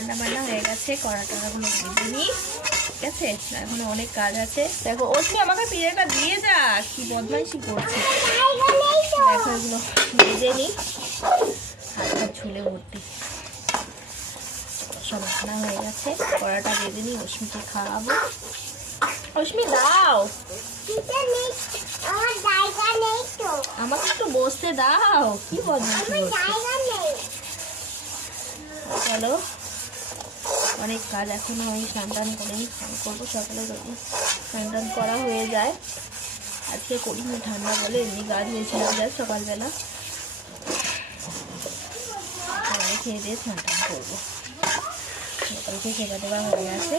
রান্না বান্না হয়ে গেছে, কড়া টড়াগুলো ভেজে নিই, ঠিক আছে? এখনো অনেক কাজ আছে। দেখো অশ্মি আমাকে পিড়েটা দিয়ে যা, কি বদমাইশি করছে। দেখো এগুলো ভেজে নিই, হাত হাত ঝুলে ভর্তি। সব রান্না হয়ে গেছে, কড়াটা ভেজে নিই, অশ্মিকে খাওয়াবো। অশ্মি দাও, আমাকে একটু বসতে দাও, কি বদমাইশি করছে। চলো, অনেক কাজ এখনো, আমি স্নান টান করিনি, স্নান করবো সকালে যদি স্নান টান করা হয়ে যায়। আজকে করিনি, ঠান্ডা বলে এমনি গা ধুয়েছিলাম যায় সকালবেলা। খেয়ে দিয়ে স্নান টান করবো, সকালকে সেবা দেওয়া হয়ে গেছে।